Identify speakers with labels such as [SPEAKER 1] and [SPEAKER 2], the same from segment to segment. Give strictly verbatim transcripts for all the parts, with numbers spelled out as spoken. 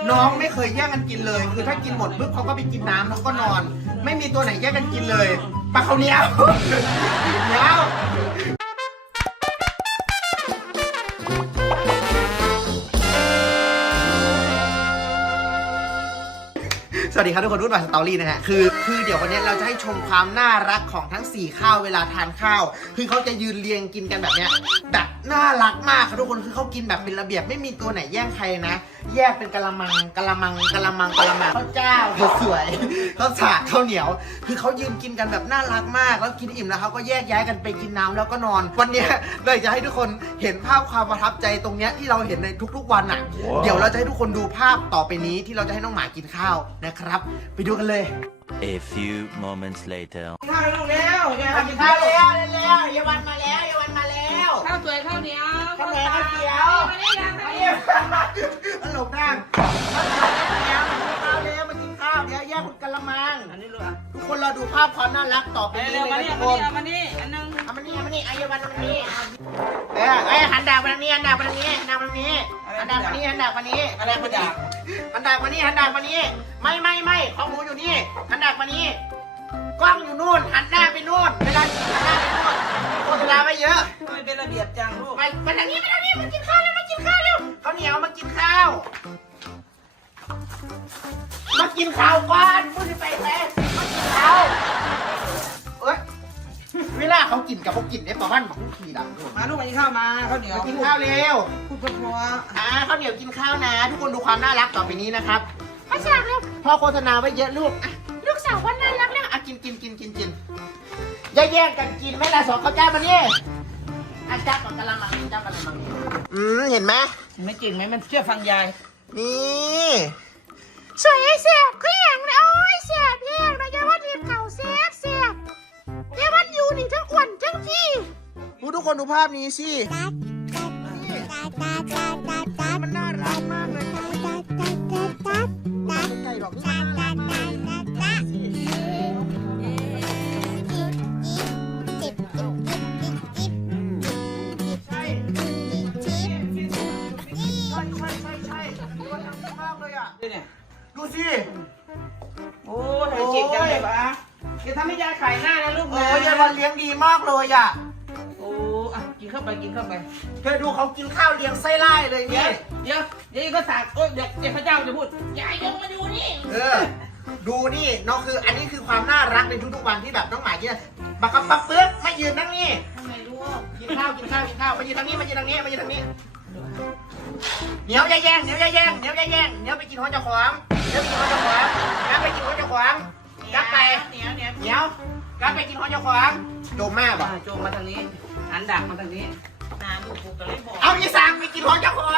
[SPEAKER 1] น้องไม่เคยแย่งกันกินเลยคือถ้ากินหมดปุ๊บเขาก็ไปกินน้ำแล้วก็นอนไม่มีตัวไหนแย่งกันกินเลยปลาเขาเหนียวเหนียวสวัสดีครับทุกคนรุ่นบาสตอรี่นะฮะคือคือเดี๋ยววันนี้เราจะให้ชมความน่ารักของทั้งสี่ข้าวเวลาทานข้าวคือเขาจะยืนเรียงกินกันแบบเนี้ยแบบน่ารักมากครับทุกคนคือเขากินแบบเป็นระเบียบไม่มีตัวไหนแย่งใครนะแยกเป็นกะละมังกะละมังกะละมังกะละมังข้าวเจ้าข้าวสวยข้าวสากข้าวเหนียวคือเขายืนกินกันแบบน่ารักมากแล้วกินอิ่มแล้วเขาก็แยกย้ายกันไปกินน้ำแล้วก็นอนวันนี้เลยจะให้ทุกคนเห็นภาพความประทับใจตรงเนี้ยที่เราเห็นในทุกๆวันอ่ะ wow. เดี๋ยวเราจะให้ทุกคนดูภาพต่อไปนี้ที่เราจะให้น้องหมากินข้าวนะครับไปดูกันเลย
[SPEAKER 2] A few moments later
[SPEAKER 1] ข้าวลูกแล้วกินข้าวแล้วเร็วๆเยาวันมาแล้วเยาวันมาแล้ว
[SPEAKER 3] ข้าวสวยข้าวเหนียว
[SPEAKER 1] ข้าวเหนียวข้าวเขียวมาได้ยังมาได้ตลกนั่งข้าวแล้วมากินข้าวเดี๋ยวแยกคุณกะละมังอันนี้รู้อ่ะทุกคนเราดูภาพความน่ารักต่อไปนี้เลยนะทุกคน
[SPEAKER 3] เอามานี่อันนึง
[SPEAKER 1] เอามานี่เอามานี่เอาเยาวันเอามานี่เออไอ้หันดาบมาทางนี้หันดาบมาทางนี้หันดาบมาทางนี้หันดาบมานี้หันดาบมานี้อะไรมาดาบหันดาบมานี้หันดาบมานี้ไม่ไม่ไม่ของหนูอยู่นี่หันดาบมานี้กล้องอยู่นู่นหันหน้าไปนู่นเวลาหันหน้าไปนู่นโฆษณาไปเยอะ
[SPEAKER 3] ทำไมเป็นระเบียบจังลูก
[SPEAKER 1] ไปมาทางนี้มาทางนี้มากินข้าวแล้วมากินข้าวเร็วข้าวเหนียวมากินข้าวมากินข้าวก่อนพูดไปเลยมากินข้าวเอ้ยเวลาเขากินกับเขากินเนี่ยประมาณหมักขี่ดังด้วย
[SPEAKER 3] มาลูกมากินข้าวมาข้าวเหนียว
[SPEAKER 1] มากินข้าวเร็ว
[SPEAKER 3] พูดเพราะ
[SPEAKER 1] อ่าข้าวเหนียวกินข้าวนะ ทุกคนดูความน่ารักต่อไปนี้นะครับพ่อฉากเร็วพ่อโฆษณาไว้เยอะลูกอ่ะลูกสาวว่าน่ารักแล้วอ่ะกินกินกินกินกินอย่าแย่งกันกินไม่ละสองข้าวเจ้ามานี่อาจารย์กับกะละมังเจ้ากะละมังอืมเห็นไหม
[SPEAKER 3] ไม่จริงไหมมันเชื่อฟังยาย
[SPEAKER 1] นี่สวยเสียบคืออย่างเลยโอ้ยเสียบแย่งนะยายว่าทีมเก่าเสียบเสียบยายว่าอยู่นี่ทั้งอ้วนทั้งที่ทุกคนดูภาพนี้สิมันน่ารักมากเลยไก่ดอกน่ารักมากใช่ใช่ใช่ใช่ดูว่าทำดีมากเลยอ่ะ
[SPEAKER 3] เนี่ย
[SPEAKER 1] ดูสิ
[SPEAKER 3] โอ้ยเก่งจังเลยปะเดี๋ยวทำให้ยายขายหน้านะลูก
[SPEAKER 1] เอ
[SPEAKER 3] นะ
[SPEAKER 1] อยายวันเลี้ยงดีมากเลยอ่ะ
[SPEAKER 3] โอ้อ่ะกินเข้าไปกินเข้าไป
[SPEAKER 1] เธอดูเขากินข้าวเลี้ยงไส้ไล่เลย
[SPEAKER 3] เดี๋
[SPEAKER 1] นี่
[SPEAKER 3] ยวเดี๋ยวเดี๋ยวก็สากโอ้ยเดี๋ยวเดี๋ยวพระเจ้าจะพูดยายยกมาดูนี่
[SPEAKER 1] เออดูนี่น้องคืออันนี้คือความน่ารักในทุกๆวันที่แบบน้องหมากินบักกับปั๊บเปื้อนไม่ยืนนั่งนี่
[SPEAKER 3] ทำไมลูก
[SPEAKER 1] กินข้าวกินข้าวกินข้าวมายืนทางนี้มายืนทางนี้มายืนทางนี้เหนียวอย่าแย่งเหนียวอย่าแย่งเหนียวอย่าแย่งเหนียวไปกินหัวเจ้าของเหนียวไปกินหัวเจ้าของกลับไปกินหัวเจ้าของกลับไป
[SPEAKER 3] เหนียวเหนียว
[SPEAKER 1] เหนียวกลับไปกินหัวเจ้าของโดมมาก
[SPEAKER 3] อ่ะ
[SPEAKER 1] ป่ะ
[SPEAKER 3] โจมมาทางนี้หันดักมาทางนี้น้ำลูกกูก็เลยบอก
[SPEAKER 1] เอาอีสานไปกินหัวเจ้าของ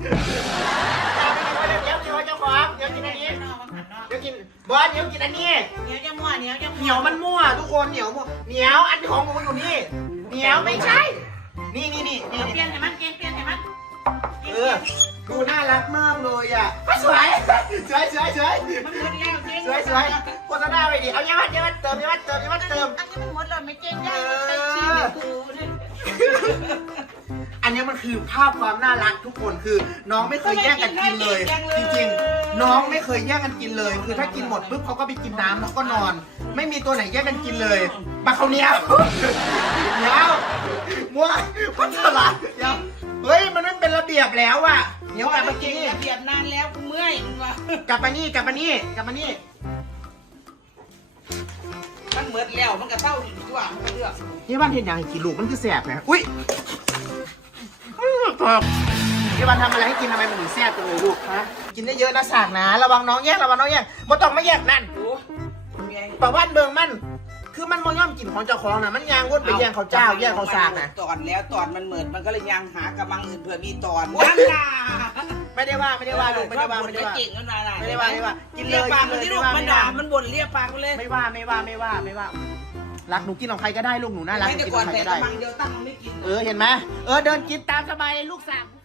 [SPEAKER 1] เดี๋ยวกินหัวเจ้าของเดี๋ยวกินอันนี้เดี๋ยวกินบอสเดี๋ยวกินอันนี้
[SPEAKER 3] เหนียวจะมั่วเหนียวจะ
[SPEAKER 1] เหนียวมันมั่วทุกคนเหนียวมั่วเหนียวอันของหนูอยู่นี่เหนียวไม่ใช่ นี่นี่นี่นี่
[SPEAKER 3] เปลี่ยนให้มันเปลี่ยนเปลี่ยนให้มัน
[SPEAKER 1] เออดูน่ารักมากเลยอ่ะสวยสวยสวยสวย
[SPEAKER 3] มันหมดแล้วเจ๊ง
[SPEAKER 1] สวยสวยโฆษณาไปดิเอาเยอะมากเยอะมากเติมเยอะมากเติมเยอะมากเติม
[SPEAKER 3] อันนี้มันหมดแล้วไม่เจ๊งได้มันใช้ชีวิตกูนี่
[SPEAKER 1] อันนี้มันคือภาพความน่ารักทุกคนคือน้องไม่เคยแย่งกันกินเลย จริงๆน้องไม่เคยแย่งกันกินเลย คือถ้ากินหมดปุ๊บเขาก็ไปกินน้ำแล้วก็นอน ไม่มีตัวไหนแย่งกันกินเลยปลาเขาเหนียวเหนียวมัวพัชระเดี๋ยวเฮ้ยมันไม่เป็นระเบียบแล้วอ่ะเหนียวกลับมากิน
[SPEAKER 3] ระเบียบนานแล้วเมื่อยมันว่าก
[SPEAKER 1] ลับมานี่กลับมานี่กลับมานี่
[SPEAKER 3] มันเหมือนแล้วมันก็เศร้าอีกตัวมันเลือก
[SPEAKER 1] นี่บ้านเห็นอย่างกินลูกมันคือแสบนะอุ้ยนี่บ้านทำอะไรให้กินทำไมมันถึงแสบจังเลยลูกฮะกินได้เยอะนะสากนะระวังน้องแย่งระวังน้องแย่งบ่ต้องไม่แย่งนั่น
[SPEAKER 3] โอ้เมีย
[SPEAKER 1] ประวัติเบิ่งมันคือมันบ่ย่อมกินของเจ้าของนะมันยางวนไปแย่งเขาวเจ้าแย่งเขาวสากนะ
[SPEAKER 3] ตอนแล้วตอนมันเหมือนมันก็เลยยังหากระมังอื่นเผื่อมีตอนนั่นน่ะ
[SPEAKER 1] ไม่ได้ว่าไม่ได้ว่าลูกไม่ได้ว่าไม่ได้ว่า
[SPEAKER 3] เก่งมันมา
[SPEAKER 1] ไม่ได้ว่าไม่ได้ว่ากินเลย
[SPEAKER 3] เรียกปาก
[SPEAKER 1] กิ
[SPEAKER 3] มัน
[SPEAKER 1] นเลย
[SPEAKER 3] ที่ลูก
[SPEAKER 1] ไม่ว่า
[SPEAKER 3] มัน
[SPEAKER 1] ไม่
[SPEAKER 3] ด่า
[SPEAKER 1] ว่า
[SPEAKER 3] มันบ่นเรียกปากมันเลย
[SPEAKER 1] ไม่ว่าไม่ว่าไม่ว่าไม่ว่ารักหนูกินของใครก็ได้ลูกหนูน่ารัก
[SPEAKER 3] ไม่
[SPEAKER 1] หนู
[SPEAKER 3] แต่
[SPEAKER 1] กิน
[SPEAKER 3] ก่
[SPEAKER 1] ข
[SPEAKER 3] อ
[SPEAKER 1] อน งใคร
[SPEAKER 3] แต่
[SPEAKER 1] ก็
[SPEAKER 3] ก
[SPEAKER 1] ได้
[SPEAKER 3] ระมังเดียวตั้งมันไม่กิน
[SPEAKER 1] เออเห็นไหมเออเดินกินตามสบายเลยลูกสาว